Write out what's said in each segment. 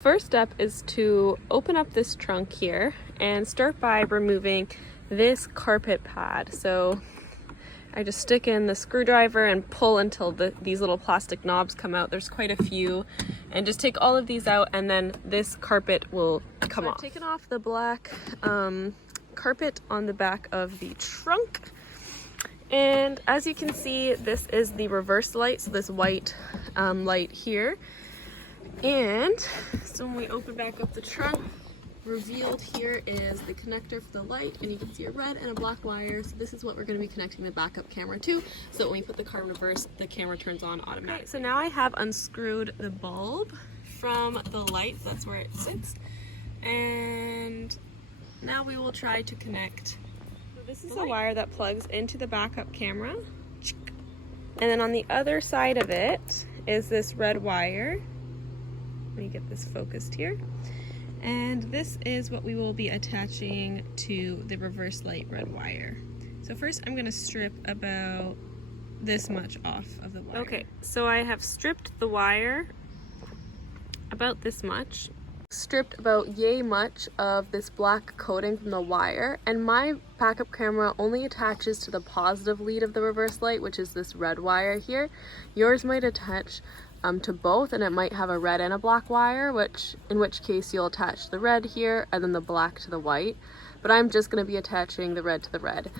First step is to open up this trunk here and start by removing this carpet pad. So I just stick in the screwdriver and pull until these little plastic knobs come out. There's quite a few, and just take all of these out and then this carpet will come off. I've taken off the black carpet on the back of the trunk, and as you can see, this is the reverse light, so this white light here. And so when we open back up the trunk, revealed here is the connector for the light, and you can see a red and a black wire. So this is what we're going to be connecting the backup camera to, so that when we put the car in reverse, the camera turns on automatically. Okay, so now I have unscrewed the bulb from the light, that's where it sits, and now we will try to connect. So this is a wire that plugs into the backup camera, and then on the other side of it is this red wire. Let me get this focused here. And this is what we will be attaching to the reverse light red wire. So first I'm going to strip about this much off of the wire. Okay, so I have stripped the wire about this much, stripped about yay much of this black coating from the wire, and my backup camera only attaches to the positive lead of the reverse light, which is this red wire here. Yours might attach to both, and it might have a red and a black wire, in which case you'll attach the red here and then the black to the white, but I'm just going to be attaching the red to the red.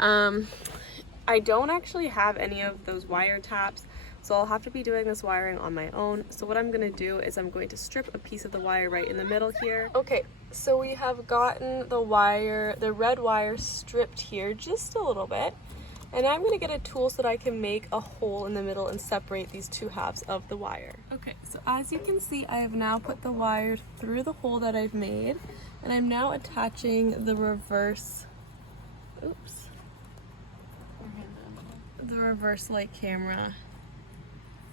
I don't actually have any of those wire taps, so I'll have to be doing this wiring on my own. So what I'm going to do is I'm going to strip a piece of the wire right in the middle here. Okay, so we have gotten the red wire stripped here just a little bit. And I'm going to get a tool so that I can make a hole in the middle and separate these two halves of the wire. Okay, so as you can see, I have now put the wire through the hole that I've made, and I'm now attaching the reverse light camera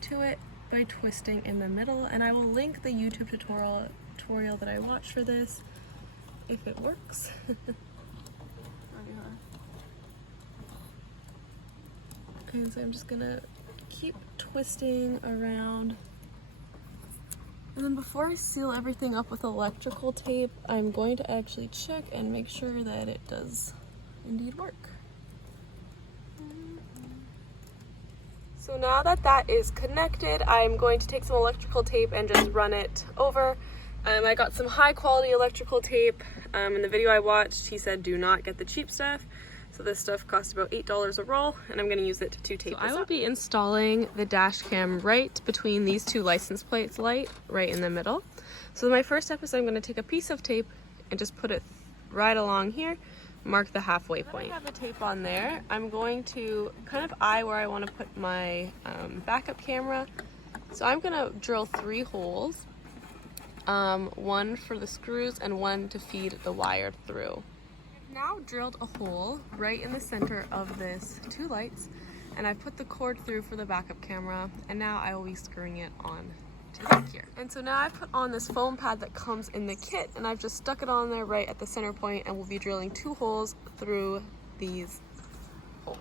to it by twisting in the middle, and I will link the YouTube tutorial that I watched for this if it works. And so I'm just gonna keep twisting around. And then before I seal everything up with electrical tape, I'm going to actually check and make sure that it does indeed work. So now that that is connected, I'm going to take some electrical tape and just run it over. I got some high quality electrical tape. In the video I watched, he said do not get the cheap stuff. So this stuff costs about $8 a roll, and I'm going to use it to tape this up. I will be installing the dash cam right between these two license plates light, right in the middle. So my first step is I'm going to take a piece of tape and just put it right along here, mark the halfway point. I have the tape on there. I'm going to kind of eye where I want to put my backup camera. So I'm going to drill 3 holes, one for the screws and one to feed the wire through. Now drilled a hole right in the center of this 2 lights, and I've put the cord through for the backup camera, and now I will be screwing it on to the back here. And so now I've put on this foam pad that comes in the kit, and I've just stuck it on there right at the center point, and we'll be drilling 2 holes through these holes.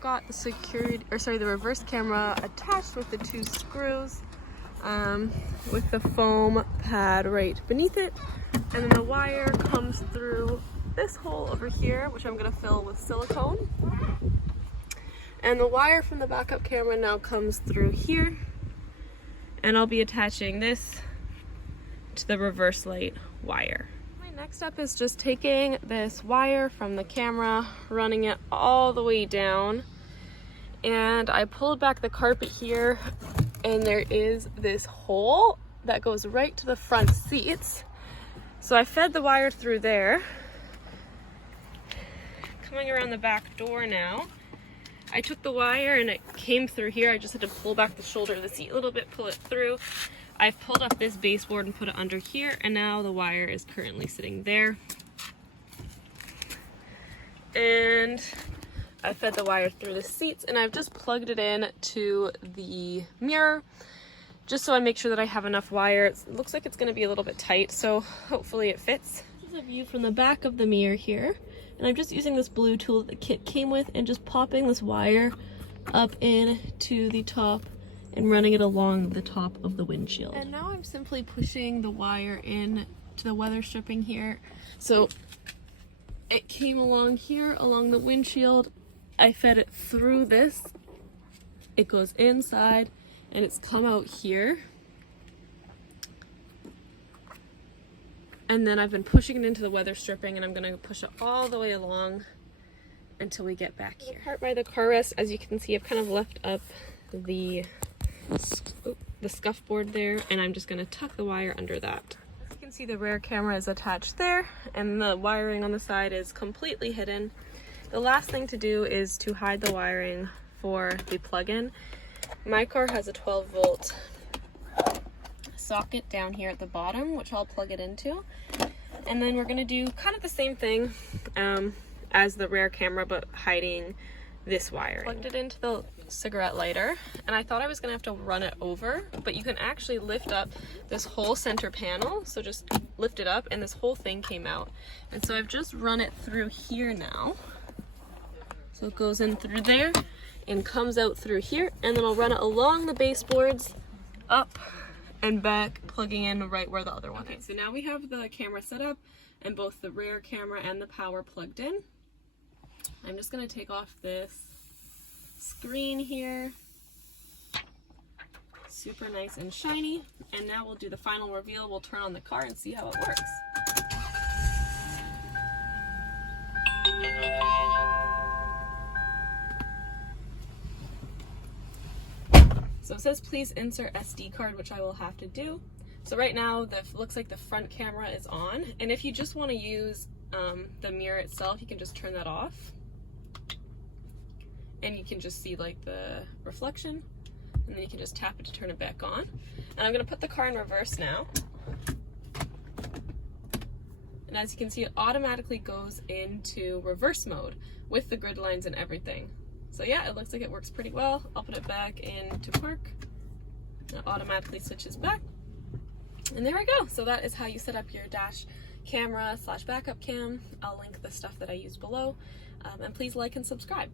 Got the reverse camera attached with the 2 screws, with the foam pad right beneath it, and then the wire comes through this hole over here, which I'm going to fill with silicone, and the wire from the backup camera now comes through here, and I'll be attaching this to the reverse light wire. Next up is just taking this wire from the camera, running it all the way down, and I pulled back the carpet here, and there is this hole that goes right to the front seats. So I fed the wire through there. Coming around the back door now, I took the wire and it came through here. I just had to pull back the shoulder of the seat a little bit, pull it through. I've pulled up this baseboard and put it under here, and now the wire is currently sitting there. And I fed the wire through the seats, and I've just plugged it in to the mirror just so I make sure that I have enough wire. It looks like it's going to be a little bit tight, so hopefully it fits. This is a view from the back of the mirror here. And I'm just using this blue tool that the kit came with and just popping this wire up into the top and running it along the top of the windshield. And now I'm simply pushing the wire in to the weather stripping here. So it came along here, along the windshield. I fed it through this. It goes inside and it's come out here. And then I've been pushing it into the weather stripping, and I'm gonna push it all the way along until we get back here. The part by the car rest, as you can see, I've kind of left up the scuff board there, and I'm just gonna tuck the wire under that. As you can see, the rear camera is attached there, and the wiring on the side is completely hidden. The last thing to do is to hide the wiring for the plug-in. My car has a 12-volt socket down here at the bottom, which I'll plug it into, and then we're gonna do kind of the same thing as the rear camera, but hiding this wiring. Plugged it into the cigarette lighter, and I thought I was gonna have to run it over, but you can actually lift up this whole center panel. So just lift it up and this whole thing came out, and so I've just run it through here now. So it goes in through there and comes out through here, and then I'll run it along the baseboards up and back, plugging in right where the other one is. So now we have the camera set up and both the rear camera and the power plugged in. I'm just gonna take off this screen here. Super nice and shiny. And now we'll do the final reveal. We'll turn on the car and see how it works. So it says please insert SD card, which I will have to do. So right now, looks like the front camera is on. And if you just want to use the mirror itself, you can just turn that off. And you can just see like the reflection. And then you can just tap it to turn it back on. And I'm gonna put the car in reverse now. And as you can see, it automatically goes into reverse mode with the grid lines and everything. So yeah, it looks like it works pretty well. I'll put it back into park. It automatically switches back. And there we go. So that is how you set up your dash camera / backup cam. I'll link the stuff that I use below. And please like and subscribe.